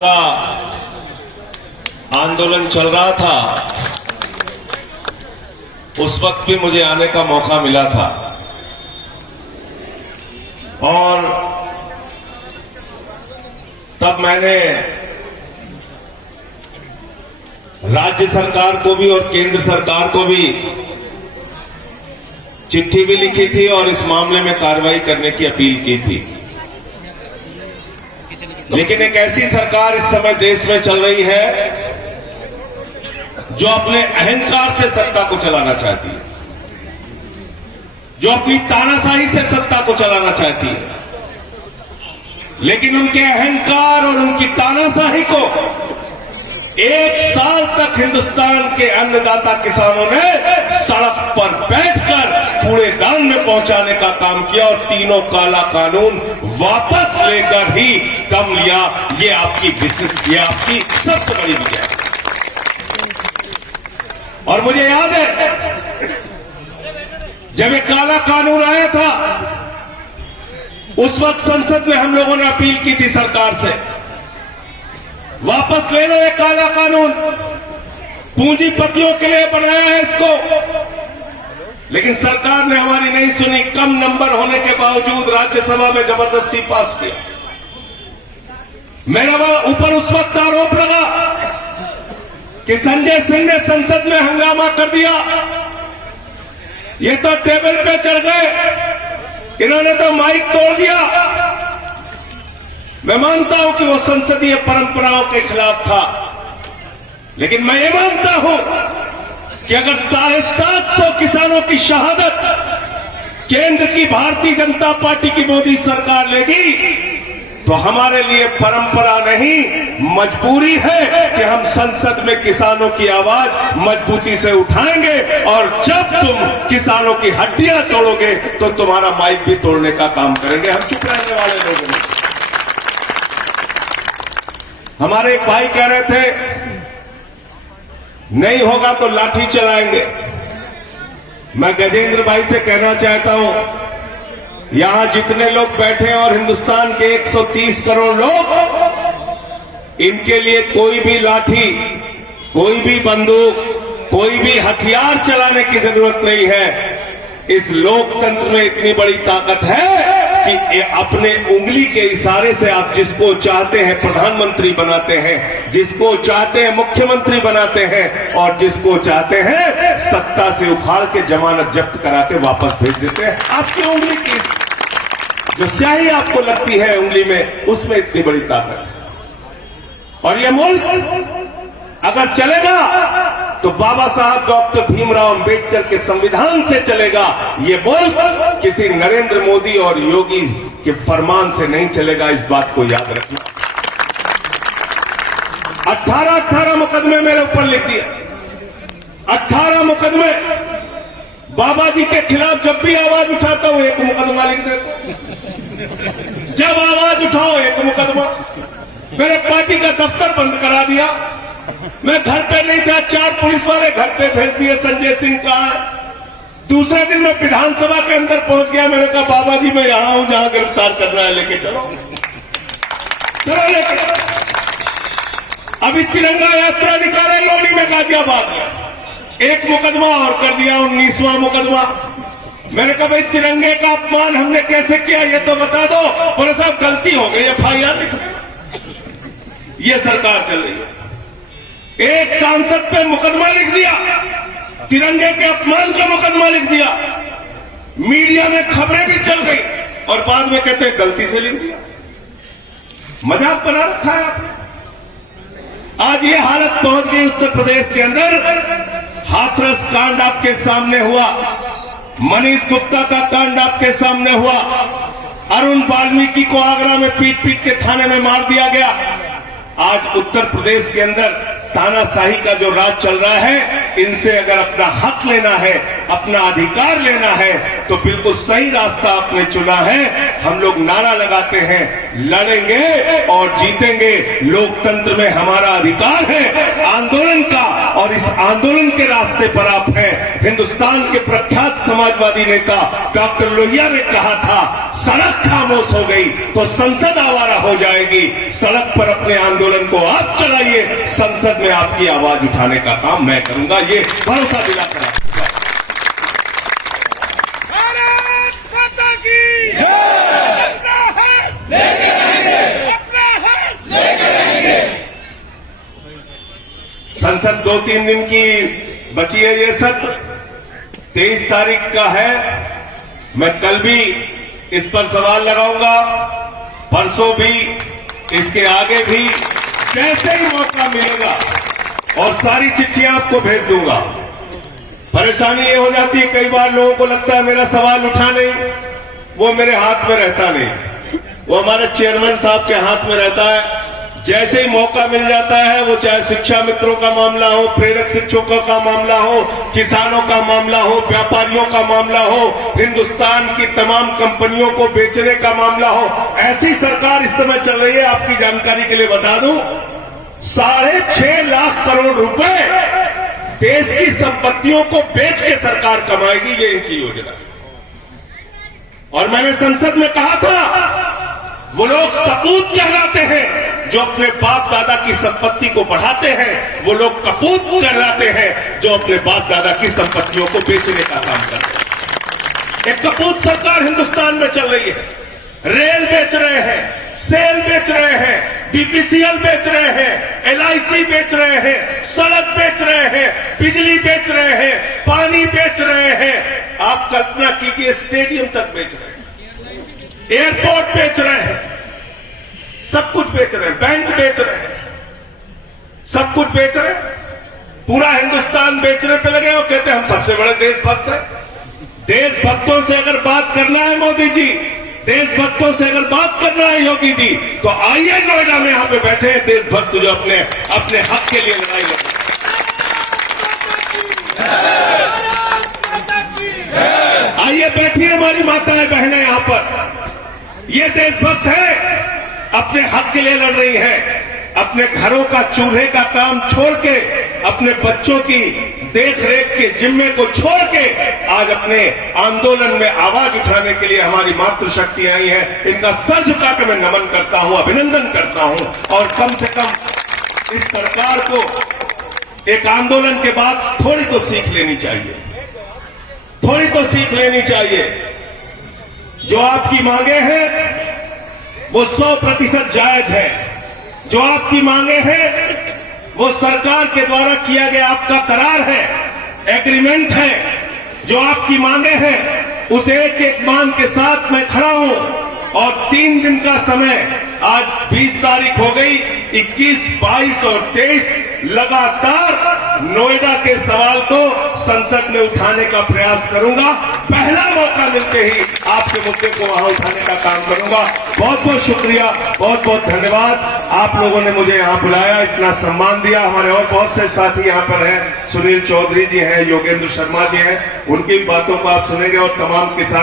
का आंदोलन चल रहा था, उस वक्त भी मुझे आने का मौका मिला था और तब मैंने राज्य सरकार को भी और केंद्र सरकार को भी चिट्ठी भी लिखी थी और इस मामले में कार्रवाई करने की अपील की थी। लेकिन एक ऐसी सरकार इस समय देश में चल रही है जो अपने अहंकार से सत्ता को चलाना चाहती है, जो अपनी तानाशाही से सत्ता को चलाना चाहती है। लेकिन उनके अहंकार और उनकी तानाशाही को एक साल तक हिंदुस्तान के अन्नदाता किसानों ने सड़क पर बैठकर कूड़ेदान में पहुंचाने का काम किया और तीनों काला कानून वापस लेकर ही दम लिया। ये आपकी विशिष्ट, ये आपकी सबसे बड़ी विजय है। और मुझे याद है जब ये काला कानून आया था, उस वक्त संसद में हम लोगों ने अपील की थी सरकार से, वापस ले लो ये काला कानून, पूंजीपतियों के लिए बनाया है इसको। लेकिन सरकार ने हमारी नहीं सुनी, कम नंबर होने के बावजूद राज्यसभा में जबरदस्ती पास किया। मेरा ऊपर उस वक्त आरोप लगा कि संजय सिंह ने संसद में हंगामा कर दिया, ये तो टेबल पे चढ़ गए, इन्होंने तो माइक तोड़ दिया। मैं मानता हूं कि वो संसदीय परंपराओं के खिलाफ था, लेकिन मैं ये मानता हूं कि अगर 750 किसानों की शहादत केंद्र की भारतीय जनता पार्टी की मोदी सरकार लेगी तो हमारे लिए परंपरा नहीं, मजबूरी है कि हम संसद में किसानों की आवाज मजबूती से उठाएंगे। और जब तुम किसानों की हड्डियां तोड़ोगे तो तुम्हारा माइक भी तोड़ने का काम करेंगे। हम चुप रहने वाले लोग नहीं। हमारे एक भाई कह रहे थे नहीं होगा तो लाठी चलाएंगे। मैं गजेंद्र भाई से कहना चाहता हूं, यहां जितने लोग बैठे हैं और हिंदुस्तान के 130 करोड़ लोग, इनके लिए कोई भी लाठी, कोई भी बंदूक, कोई भी हथियार चलाने की जरूरत नहीं है। इस लोकतंत्र में इतनी बड़ी ताकत है कि अपने उंगली के इशारे से आप जिसको चाहते हैं प्रधानमंत्री बनाते हैं, जिसको चाहते हैं मुख्यमंत्री बनाते हैं और जिसको चाहते हैं सत्ता से उखाड़ के जमानत जब्त करा के वापस भेज देते हैं। आपकी उंगली की जो स्याही आपको लगती है उंगली में, उसमें इतनी बड़ी ताकत है। और ये मुल्क अगर चलेगा तो बाबा साहब डॉक्टर भीमराव अंबेडकर के संविधान से चलेगा। ये मुल्क किसी नरेंद्र मोदी और योगी के फरमान से नहीं चलेगा, इस बात को याद रखना। 18 मुकदमे मेरे ऊपर लिख दिए, 18 मुकदमे। बाबा जी के खिलाफ जब भी आवाज उठाता हूं एक मुकदमा लिख देता, जब आवाज उठाओ एक मुकदमा। मेरे पार्टी का दफ्तर बंद करा दिया, मैं घर पे नहीं था, 4 पुलिस वाले घर पे भेज दिए, संजय सिंह कहां है। दूसरे दिन मैं विधानसभा के अंदर पहुंच गया, मैंने कहा बाबा जी मैं यहां हूं जहां गिरफ्तार करना है, लेके चलो, चलो लेके। अभी तिरंगा यात्रा निकाले लोनी में गाजियाबाद में, एक मुकदमा और कर दिया, 19वां मुकदमा। मैंने कहा भाई तिरंगे का अपमान हमने कैसे किया ये तो बता दो। बोले साहब गलती हो गई, FIR लिखो। ये सरकार चल रही है। एक सांसद पे मुकदमा लिख दिया, तिरंगे के अपमान का मुकदमा लिख दिया, मीडिया में खबरें भी चल गई और बाद में कहते हैं गलती से लिख दिया। मजाक बना रखा है आपने। आज ये हालत पहुंच गई उत्तर प्रदेश के अंदर। हाथरस कांड आपके सामने हुआ, मनीष गुप्ता का कांड आपके सामने हुआ, अरुण वाल्मीकि को आगरा में पीट पीट के थाने में मार दिया गया। आज उत्तर प्रदेश के अंदर तानाशाही का जो राज चल रहा है, इनसे अगर अपना हक लेना है, अपना अधिकार लेना है तो बिल्कुल सही रास्ता आपने चुना है। हम लोग नारा लगाते हैं, लड़ेंगे और जीतेंगे। लोकतंत्र में हमारा अधिकार है आंदोलन का, और इस आंदोलन के रास्ते पर आप हैं। हिंदुस्तान के प्रख्यात समाजवादी नेता डॉक्टर लोहिया ने कहा था, सड़क खामोश हो गई तो संसद आवारा हो जाएगी। सड़क पर अपने आंदोलन को आप चलाइए, संसद में आपकी आवाज उठाने का काम मैं करूंगा, ये भरोसा दिलाकर आपको। भारत माता की अपना है लेके रहेंगे, अपना है लेके रहेंगे। संसद 2-3 दिन की बची है, ये सत्र 23 तारीख का है। मैं कल भी इस पर सवाल लगाऊंगा, परसों भी, इसके आगे भी, जैसे ही मौका मिलेगा, और सारी चिट्ठियां आपको भेज दूंगा। परेशानी ये हो जाती है, कई बार लोगों को लगता है मेरा सवाल उठा नहीं, वो मेरे हाथ में रहता नहीं, वो हमारे चेयरमैन साहब के हाथ में रहता है। जैसे ही मौका मिल जाता है, वो चाहे शिक्षा मित्रों का मामला हो, प्रेरक शिक्षकों का मामला हो, किसानों का मामला हो, व्यापारियों का मामला हो, हिंदुस्तान की तमाम कंपनियों को बेचने का मामला हो, ऐसी सरकार इस समय चल रही है। आपकी जानकारी के लिए बता दूं, 6.5 लाख करोड़ रुपए देश की संपत्तियों को बेच के सरकार कमाएगी, ये इनकी योजना है। और मैंने संसद में कहा था, वो लोग सपूत कहलाते हैं जो अपने बाप दादा की संपत्ति को बढ़ाते हैं, वो लोग कपूत कहलाते हैं जो अपने बाप दादा की संपत्तियों को बेचने का काम करते हैं। एक कपूत सरकार हिंदुस्तान में चल रही है। रेल बेच रहे हैं, सेल बेच रहे हैं, बीपीसीएल बेच रहे हैं, एलआईसी बेच रहे हैं, सड़क बेच रहे हैं, बिजली बेच रहे हैं, पानी बेच रहे हैं। आप कल्पना कीजिए, स्टेडियम तक बेच रहे हैं, एयरपोर्ट बेच रहे हैं, सब कुछ बेच रहे हैं, बैंक बेच रहे हैं, सब कुछ बेच रहे हैं। पूरा हिंदुस्तान बेचने पे लगे और कहते हैं हम सबसे बड़े देशभक्त हैं। देशभक्तों से अगर बात करना है मोदी जी, देशभक्तों से अगर बात करना है योगी जी, तो आइए नोएडा में यहां पे बैठे हैं देशभक्त जो अपने अपने हक के लिए लड़ाई लड़ते हैं। आइए बैठिए हमारी माताएं बहनें यहां पर, ये देशभक्त है, अपने हक के लिए लड़ रही है। अपने घरों का चूल्हे का काम छोड़ के, अपने बच्चों की देख रेख के जिम्मे को छोड़ के आज अपने आंदोलन में आवाज उठाने के लिए हमारी मातृशक्ति आई है। इनका सर झुका के मैं नमन करता हूं, अभिनंदन करता हूं। और कम से कम इस सरकार को एक आंदोलन के बाद थोड़ी तो सीख लेनी चाहिए, थोड़ी तो सीख लेनी चाहिए। जो आपकी मांगे हैं वो 100% जायज है। जो आपकी मांगे हैं वो सरकार के द्वारा किया गया आपका करार है, एग्रीमेंट है। जो आपकी मांगे हैं उस एक एक मांग के साथ मैं खड़ा हूं। और 3 दिन का समय, आज 20 तारीख हो गई, 21, 22 और 23 लगातार नोएडा के सवाल को संसद में उठाने का प्रयास करूंगा। पहला मौका मिलते ही आपके मुद्दे को वहां उठाने का काम करूंगा। बहुत बहुत शुक्रिया, बहुत बहुत धन्यवाद। आप लोगों ने मुझे यहां बुलाया, इतना सम्मान दिया। हमारे और बहुत से साथी यहां पर हैं, सुनील चौधरी जी हैं, योगेंद्र शर्मा जी हैं, उनकी बातों को आप सुनेंगे और तमाम किसान